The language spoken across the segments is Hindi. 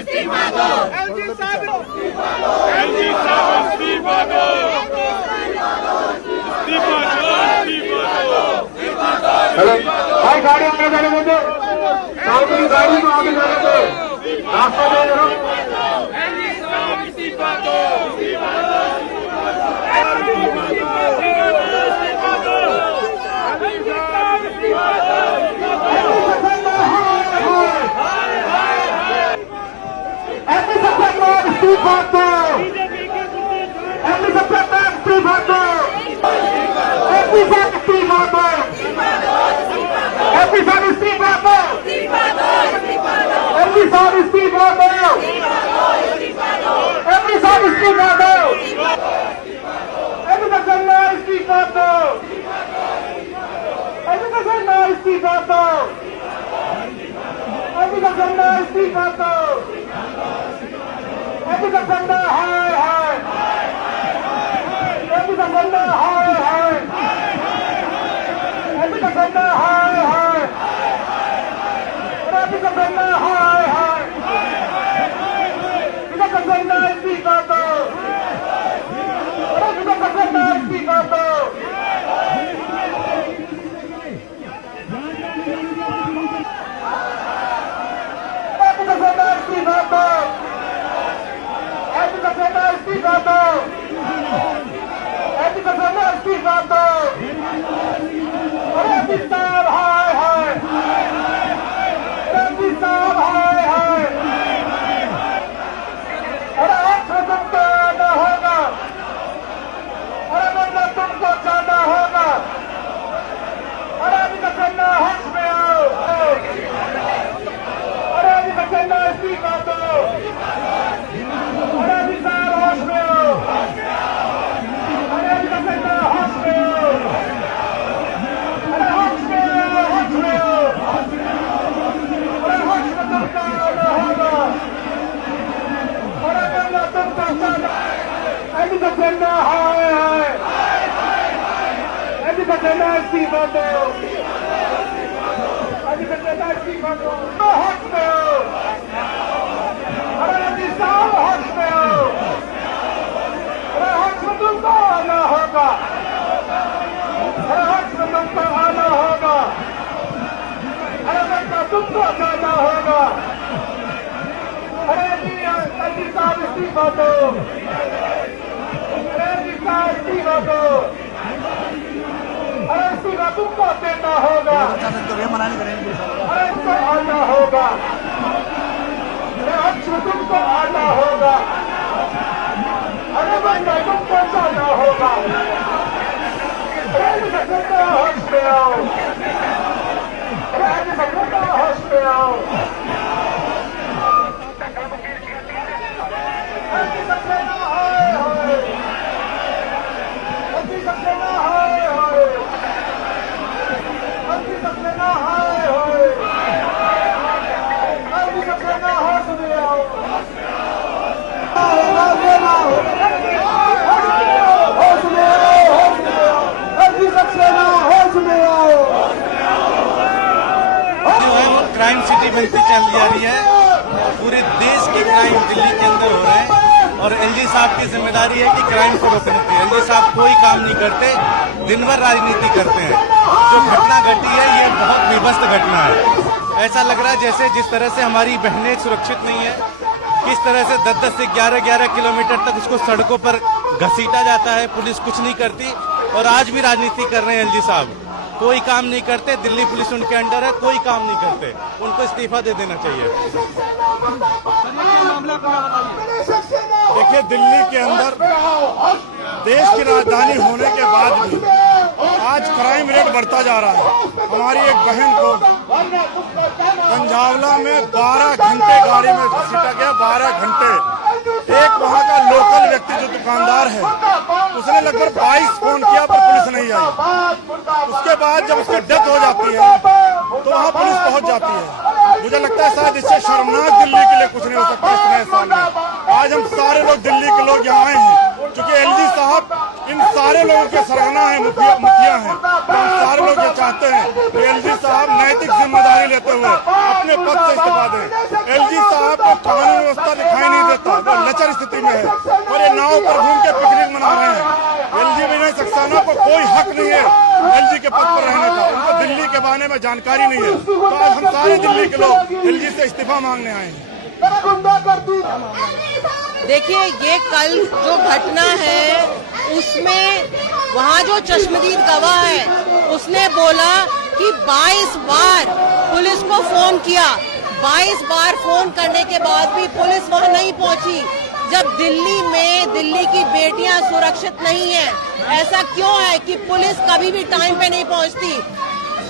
इस्तीफा दो। एलजी साहब इस्तीफा दो। एलजी साहब इस्तीफा दो। इस्तीफा दो। इस्तीफा दो। हेलो भाई, गाड़ी आगे जाने दो, सामने गाड़ी को आगे जाने दो, रास्ता दे दो। एलजी साहब इस्तीफा दो। इस्तीफा दो। तुमको देना होगा, अरे इसको आना होगा, तुमको आना होगा, अरे बंदा तुमको जाना होगा, होश में आओ, होश में आओ। क्राइम सिटी बनती चली जा रही है। पूरे देश के क्राइम दिल्ली के अंदर हो रहे हैं और एलजी साहब की जिम्मेदारी है कि क्राइम को रोकने की। एलजी साहब कोई काम नहीं करते, दिन भर राजनीति करते हैं। जो घटना घटी है ये बहुत विभत्स घटना है। ऐसा लग रहा है जैसे जिस तरह से हमारी बहनें सुरक्षित नहीं है, किस तरह से 10-10 से 11-11 किलोमीटर तक उसको सड़कों पर घसीटा जाता है, पुलिस कुछ नहीं करती। और आज भी राजनीति कर रहे हैं एलजी साहब, कोई काम नहीं करते। दिल्ली पुलिस उनके अंडर है, कोई काम नहीं करते। उनको इस्तीफा दे देना चाहिए। देखिए, दिल्ली के अंदर देश की राजधानी होने के बाद भी आज क्राइम रेट बढ़ता जा रहा है। हमारी एक बहन को पंजावला में 12 घंटे गाड़ी में घसीटा गया। 12 घंटे। एक वहाँ का लोकल व्यक्ति जो दुकानदार है उसने लगभग 22 फोन किया पर पुलिस नहीं आई। उसके बाद जब उसकी डेथ हो जाती है तो वहाँ पुलिस पहुँच जाती है। मुझे लगता है शायद इससे शर्मनाक दिल्ली के लिए कुछ नहीं हो सकता इस नए साल में। आज हम सारे लोग दिल्ली के लोग यहाँ आए हैं क्योंकि एलजी साहब इन सारे लोगों के सरगना है, मुखिया हैं। तो हम सारे लोग ये चाहते हैं कि एलजी साहब नैतिक जिम्मेदारी लेते हुए अपने पद से इस्तीफा दें। एलजी साहब को कानून जाता, वो लचर स्थिति में है और ये नाव पर घूम के पिकनिक मना रहे हैं। एलजी विनय सक्सेना को कोई हक नहीं है एलजी के पद पर रहने का, उनको दिल्ली के बारे में जानकारी नहीं है। तो आज हम सारे दिल्ली के लोग एलजी से इस्तीफा मांगने आए हैं। देखिए, ये कल जो घटना है उसमें वहाँ जो चश्मदीद गवाह है उसने बोला कि 22 बार पुलिस को फोन किया, 22 बार फोन करने के बाद भी पुलिस वहाँ नहीं पहुंची। जब दिल्ली में दिल्ली की बेटियां सुरक्षित नहीं है, ऐसा क्यों है कि पुलिस कभी भी टाइम पे नहीं पहुंचती?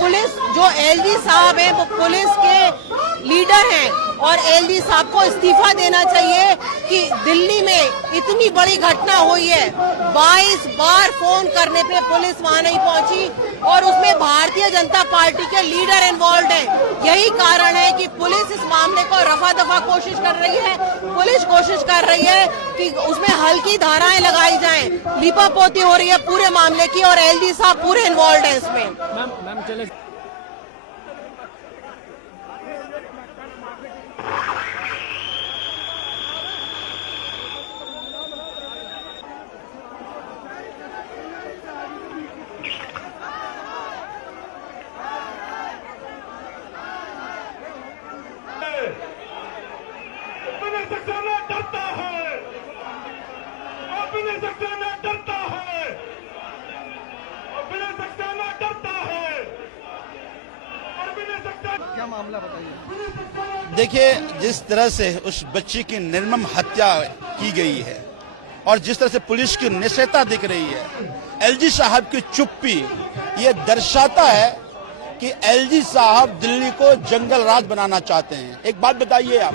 पुलिस जो एलजी साहब हैं वो पुलिस के लीडर हैं और एलजी साहब को इस्तीफा देना चाहिए कि दिल्ली में इतनी बड़ी घटना हुई है, 22 बार फोन करने पे पुलिस वहां नहीं पहुंची और उसमें भारतीय जनता पार्टी के लीडर इन्वॉल्व हैं। यही कारण है कि पुलिस इस मामले को रफा दफा कोशिश कर रही है। पुलिस कोशिश कर रही है कि उसमें हल्की धाराएं लगाई जाएं, लीपापोती हो रही है पूरे मामले की और एलजी साहब पूरे इन्वॉल्व हैं इसमें। विनय सक्सेना डरता है, विनय सक्सेना डरता है, विनय सक्सेना डरता है, और विनय सक्सेना क्या मामला बताइए। देखिए, जिस तरह से उस बच्ची की निर्मम हत्या की गई है और जिस तरह से पुलिस की निष्क्रियता दिख रही है, एलजी साहब की चुप्पी ये दर्शाता है कि एलजी साहब दिल्ली को जंगल राज बनाना चाहते हैं। एक बात बताइए आप,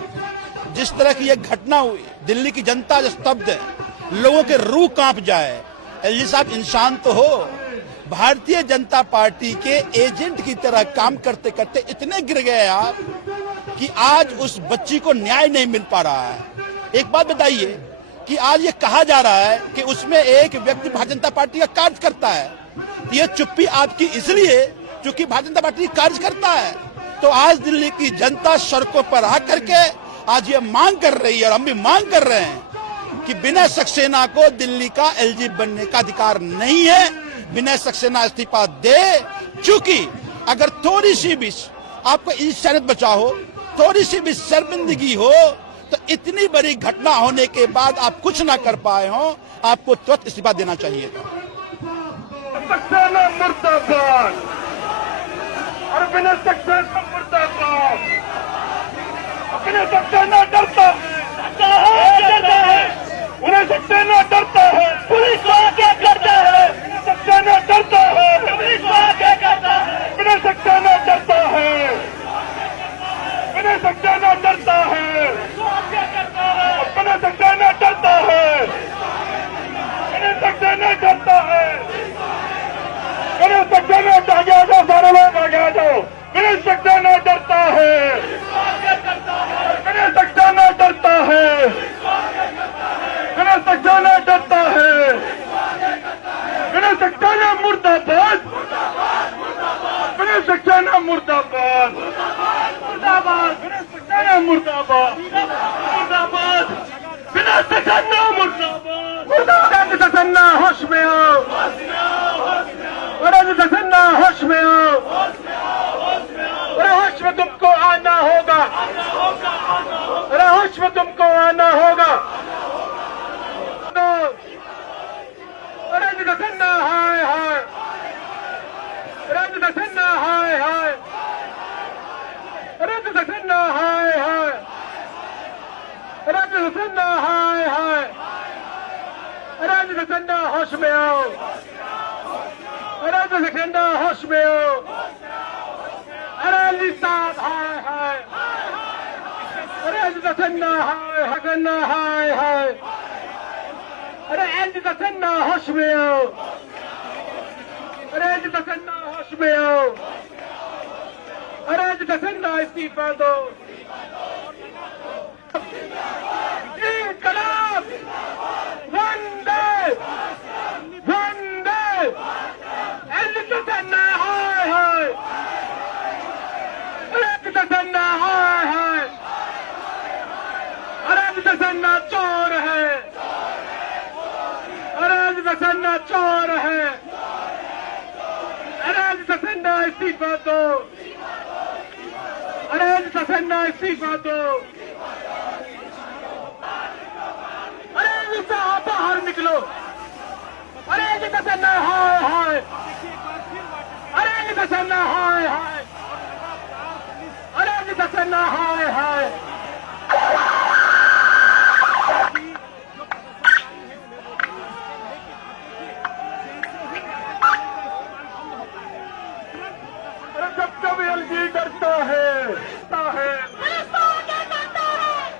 जिस तरह की ये घटना हुई, दिल्ली की जनता स्तब्ध है, लोगों के रूह कांप जाए। एलजी साहब इंसान तो हो, भारतीय जनता पार्टी के एजेंट की तरह काम करते करते इतने गिर गए आप कि आज उस बच्ची को न्याय नहीं मिल पा रहा है। एक बात बताइए कि आज ये कहा जा रहा है कि उसमें एक व्यक्ति भारतीय जनता पार्टी का कार्य करता है। ये चुप्पी आपकी इसलिए क्योंकि भारतीय जनता पार्टी कार्य करता है। तो आज दिल्ली की जनता सड़कों पर आ करके आज ये मांग कर रही है और हम भी मांग कर रहे हैं कि विनय सक्सेना को दिल्ली का एलजी बनने का अधिकार नहीं है। विनय सक्सेना इस्तीफा दे, क्योंकि अगर थोड़ी सी भी आपको इंसानियत बचा हो, थोड़ी सी भी शर्मिंदगी हो, तो इतनी बड़ी घटना होने के बाद आप कुछ ना कर पाए हो, आपको तुरंत इस्तीफा देना चाहिए था। सक्सेना मुर्दाबाद और विनय सक्सेना मुर्दाबाद। विनय सक्सेना डरता है, विनय सक्सेना डरता है, पुलिस को क्या करता है, विनय सक्सेना डरता है, पुलिस को क्या करता है, विनय सक्सेना डरता है, विनय सक्सेना डरता है, विनय सक्सेना डरता है, विनय सक्सेना डरता है, विनय सक्सेना आगे आ जाओ, सारे लोग आगे आ जाओ। विनय सक्सेना डरता है, विनय सक्सेना डरता है, विनय सक्सेना डरता है, विनय सक्सेना मुर्दाबाद, विनय सक्सेना मुर्दाबाद, मुर्दाबाद, विनय सक्सेना मुर्दाबाद, मुर्दाबाद, विनय सक्सेना मुर्दाबाद, विनय सक्सेना होश में आओ, विनय सक्सेना होश में आओ, अरे होश में तुमको आना होगा, अरे होश में तुमको आना होगा। अरे सक्सेना हाय हाय, अरे सक्सेना हाय हाय, अरे सक्सेना हाय हाय, अरे सक्सेना हाय हाय, अरे सक्सेना होश में आओ, अरे सक्सेना होश में आओ, अरे एलजी साहब हाय हाय, अरे एलजी सक्सेना हाय सक्सेना हाय हाय, अरे एलजी सक्सेना होश में आओ, अरे एलजी सक्सेना होश में आओ, अरे एलजी सक्सेना इस्तीफा दो। इनकलाब वंदे वंदे, एलजी सक्सेना हाय हाय, अरे एलजी सक्सेना हाय हाय, अरे एलजी सक्सेना सक्सेना चोर है, अरे सक्सेना चोर है, अरे सक्सेना इस्तीफा दो, अरे सक्सेना इस्तीफा दो, अरे साहब बाहर निकलो, अरे सक्सेना हाय हाय, अरे सक्सेना हाय हाय, अरे सक्सेना हाय हाय। अरे जब एलजी डरता है,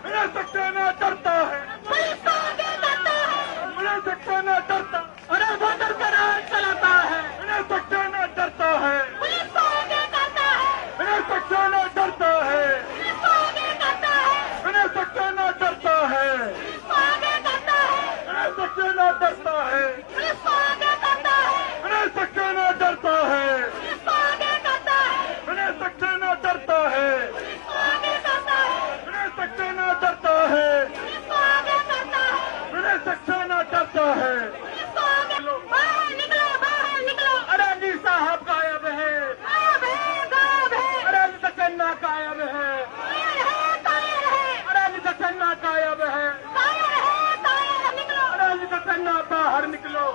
मेरा सक्सेना डरता है, मेरा सक्सेना डरता, अरे वो डर कर राज चलाता है, मेरा सक्सेना डरता है, मेरा सक्सेना डरता है, मेरा सक्सेना डरता है, मेरा सक्सेना डरता है, मेरा सक्सेना डरता है, मेरा सक्सेना डरता है, मेरा सक्सेना डरता है, मेरा सक्सेना डरता है। अरे जी साहब गायब है, अरे जी सक्सेना गायब है, अरे जी सक्सेना गायब है, अरे जी सक्सेना बाहर निकलो,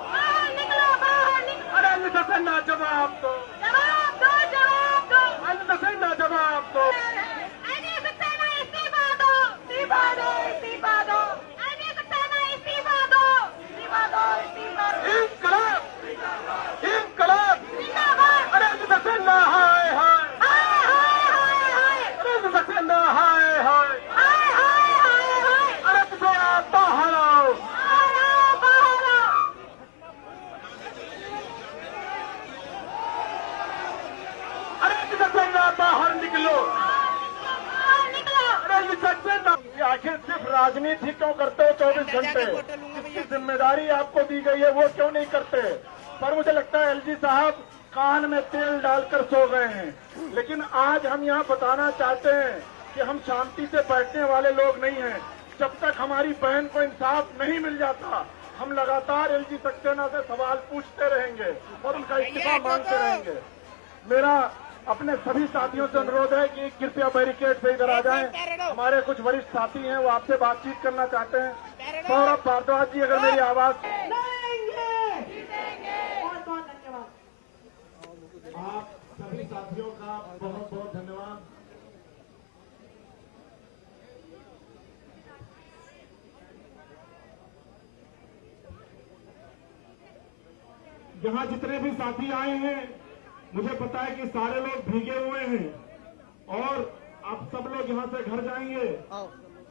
अरे जी सक्सेना जवाब दो, अरे सक्सेना जवाब दो। इंकलाब, इंकलाब, अरे सक्सेना हाय हाय, अरे सक्सेना हाय हाय, अरे थोड़ा बाहर आओ, अरे सक्सेना बाहर निकलो, अरे सक्सेना। आखिर सिर्फ राजनीति क्यों करते हो 24 घंटे? जिसकी जिम्मेदारी आपको दी गई है वो क्यों नहीं करते? पर मुझे लगता है एलजी साहब कान में तेल डालकर सो गए हैं। लेकिन आज हम यहाँ बताना चाहते हैं कि हम शांति से बैठने वाले लोग नहीं हैं। जब तक हमारी बहन को इंसाफ नहीं मिल जाता हम लगातार एलजी सक्सेना से सवाल पूछते रहेंगे और उनका इस्तीफा मांगते रहेंगे। मेरा अपने सभी साथियों से अनुरोध है कि कृपया बैरिकेड से इधर आ जाएं। हमारे कुछ वरिष्ठ साथी हैं वो आपसे बातचीत करना चाहते हैं। सौरभ भारद्वाज जी, अगर मेरी आवाज आप सभी साथियों का बहुत बहुत धन्यवाद। यहाँ जितने भी साथी आए हैं मुझे पता है कि सारे लोग भीगे हुए हैं और आप सब लोग यहाँ से घर जाएंगे,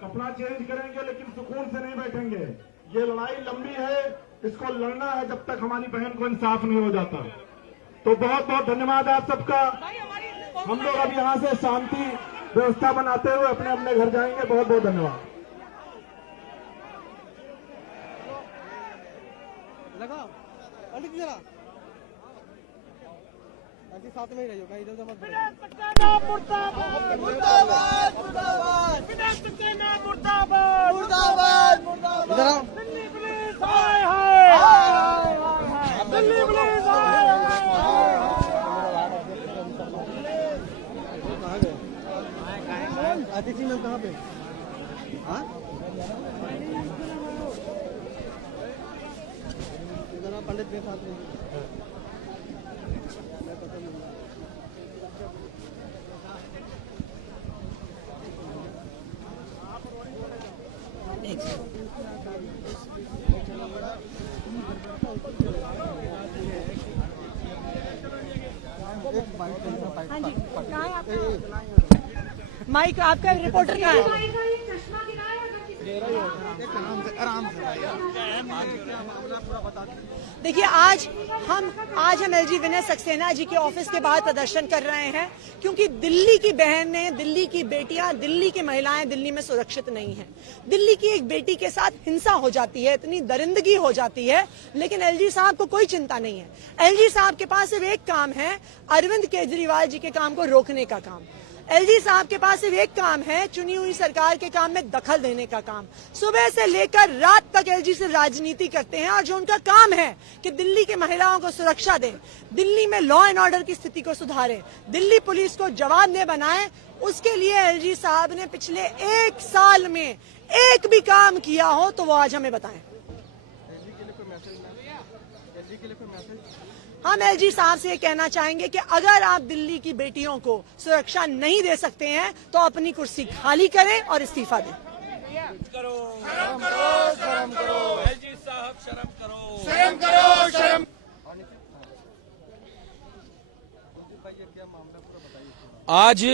कपड़ा चेंज करेंगे, लेकिन सुकून से नहीं बैठेंगे। ये लड़ाई लंबी है, इसको लड़ना है जब तक हमारी बहन को इंसाफ नहीं हो जाता। तो बहुत बहुत धन्यवाद आप सबका। हम लोग अब यहाँ से शांति व्यवस्था बनाते हुए अपने अपने घर जाएंगे। बहुत बहुत धन्यवाद। साथ में ही रहियो, कहीं इधर मत मुर्दाबाद, मुर्दाबाद, मुर्दाबाद, मुर्दाबाद, मुर्दाबाद, मुर्दाबाद। दिल्ली पुलिस हाय हाय, दिल्ली पुलिस हाय हाय। अतिथि में कहाँ पे? हाँ, इधर पंडित के साथ में। हाँ जी, कहाँ है आपका माइक? आपका रिपोर्टर कहाँ है? देखिए, आज हम एलजी विनय सक्सेना जी के ऑफिस के बाहर प्रदर्शन कर रहे हैं क्योंकि दिल्ली की बहनें, दिल्ली की बेटियां, दिल्ली की महिलाएं दिल्ली में सुरक्षित नहीं हैं। दिल्ली की एक बेटी के साथ हिंसा हो जाती है, इतनी दरिंदगी हो जाती है, लेकिन एलजी साहब को कोई चिंता नहीं है। एलजी साहब के पास सिर्फ एक काम है, अरविंद केजरीवाल जी के काम को रोकने का काम। एलजी साहब के पास सिर्फ एक काम है, चुनी हुई सरकार के काम में दखल देने का काम। सुबह से लेकर रात तक एलजी से राजनीति करते हैं और जो उनका काम है कि दिल्ली की महिलाओं को सुरक्षा दें, दिल्ली में लॉ एंड ऑर्डर की स्थिति को सुधारें, दिल्ली पुलिस को जवाबदेह बनाएं, उसके लिए एलजी साहब ने पिछले 1 साल में एक भी काम किया हो तो वो आज हमें बताएं। हम एलजी साहब से ये कहना चाहेंगे कि अगर आप दिल्ली की बेटियों को सुरक्षा नहीं दे सकते हैं तो अपनी कुर्सी खाली करें और इस्तीफा दें। आज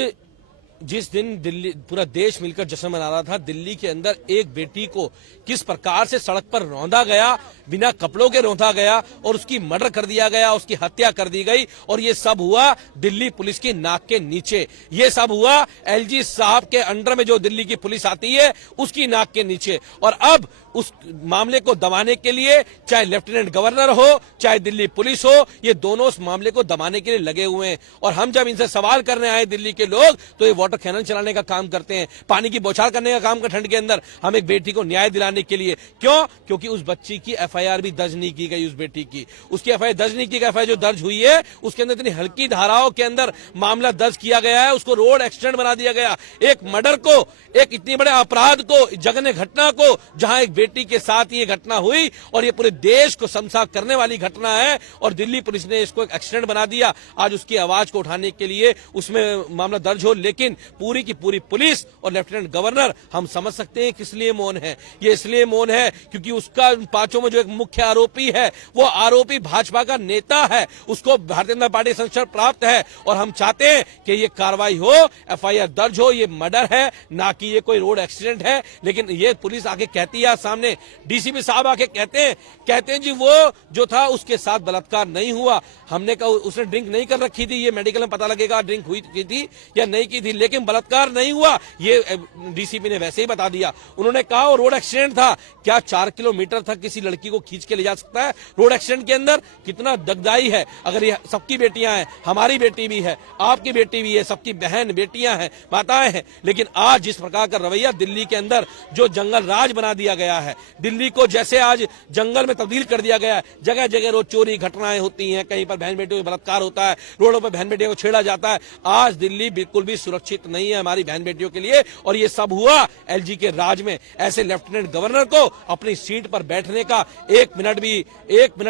जिस दिन दिल्ली पूरा देश मिलकर जश्न मना रहा था, दिल्ली के अंदर एक बेटी को किस प्रकार से सड़क पर रौंदा गया, बिना कपड़ों के रौंदा गया और उसकी मर्डर कर दिया गया, उसकी हत्या कर दी गई। और ये सब हुआ दिल्ली पुलिस की नाक के नीचे, ये सब हुआ एलजी साहब के अंडर में जो दिल्ली की पुलिस आती है उसकी नाक के नीचे। और अब उस मामले को दबाने के लिए चाहे लेफ्टिनेंट गवर्नर हो चाहे दिल्ली पुलिस हो, ये दोनों उस मामले को दबाने के लिए लगे हुए हैं। और हम जब इनसे सवाल करने आए दिल्ली के लोग तो ये वाटर कैनन चलाने का काम करते हैं, पानी की बौछार करने का काम कर ठंड के अंदर हम एक बेटी को न्याय दिलाने के लिए। क्यों? क्योंकि उस बच्ची की एफआईआर भी दर्ज नहीं की गई, उस बेटी की उसकी एफआईआर दर्ज नहीं की गई। एफआईआर जो दर्ज हुई है उसके अंदर इतनी हल्की धाराओं के अंदर मामला दर्ज किया गया है, उसको रोड एक्सीडेंट बना दिया गया। एक मर्डर को, एक इतनी बड़े अपराध को, जघन्य घटना को, जहां एक बेटी के साथ ये घटना हुई और ये पूरे देश को शर्मसार करने वाली घटना है और दिल्ली पुलिस ने इसको एक एक्सीडेंट बना दिया। आज उसकी आवाज को उठाने के लिए उसमें मामला दर्ज हो, लेकिन पूरी की पूरी पुलिस और लेफ्टिनेंट गवर्नर हम समझ सकते हैं किस लिए मौन है। ये इसलिए मौन है क्योंकि उसका पांचों में जो एक मुख्य आरोपी है वो आरोपी भाजपा का नेता है, उसको भारतीय जनता पार्टी संरक्षण प्राप्त है और हम चाहते हैं कि ये कार्रवाई हो, एफआईआर दर्ज हो। ये मर्डर है, ना कि ये कोई रोड एक्सीडेंट है। लेकिन ये पुलिस आके कहती है, सामने डीसीपी साहब आके कहते हैं जी वो जो था उसके साथ बलात्कार नहीं हुआ। हमने कहा उसने ड्रिंक नहीं कर रखी थी, ये मेडिकल में पता लगेगा ड्रिंक हुई थी या नहीं की थी, लेकिन बलात्कार नहीं हुआ, ये डीसीपी ने वैसे ही बता दिया। उन्होंने कहा वो रोड एक्सीडेंट था। क्या 4 किलोमीटर तक किसी लड़की को खींच के ले जा सकता है रोड एक्सीडेंट के अंदर? कितना दगदाई है। अगर ये सबकी बेटियां हैं, हमारी बेटी भी है, आपकी बेटी भी है, सबकी बहन बेटियां हैं, माताएं हैं, लेकिन आज जिस प्रकार का रवैया दिल्ली के अंदर जो जंगल राज बना दिया गया है, दिल्ली को जैसे आज जंगल में तब्दील कर दिया गया है, जगह जगह रोज चोरी घटनाएं होती हैं, कहीं पर बहन बेटियों का बलात्कार होता है, रोडों पर बहन बेटियों को छेड़ा जाता है। आज दिल्ली बिल्कुल भी सुरक्षित नहीं है हमारी बहन बेटियों के लिए। और ये सब हुआ एलजी के राज में। ऐसे लेफ्टिनेंट गवर्नर को अपनी सीट पर बैठने का एक मिनट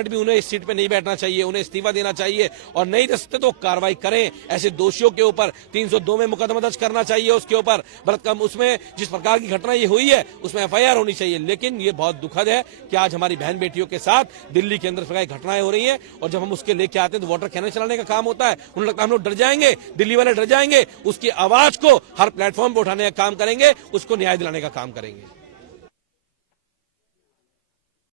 भी उन्हें इस सीट पर नहीं बैठना चाहिए, उन्हें इस्तीफा देना चाहिए और नहीं दे सकते तो कार्रवाई करें। ऐसे दोषियों के ऊपर 302 में मुकदमा दर्ज करना चाहिए, उसके ऊपर बलात्कार, उसमें जिस प्रकार की घटना ये हुई है उसमें एफआईआर होनी चाहिए। लेकिन ये बहुत दुखद है कि आज हमारी बहन बेटियों के साथ दिल्ली के अंदर घटनाएं हो रही हैं और जब हम उसके लेके आते हैं तो वाटर कैनन चलाने का काम होता है। उन्हें लगता है हम लोग डर जाएंगे, दिल्ली वाले डर जाएंगे। उसकी आवाज को हर प्लेटफॉर्म पर उठाने का काम करेंगे, उसको न्याय दिलाने का काम करेंगे।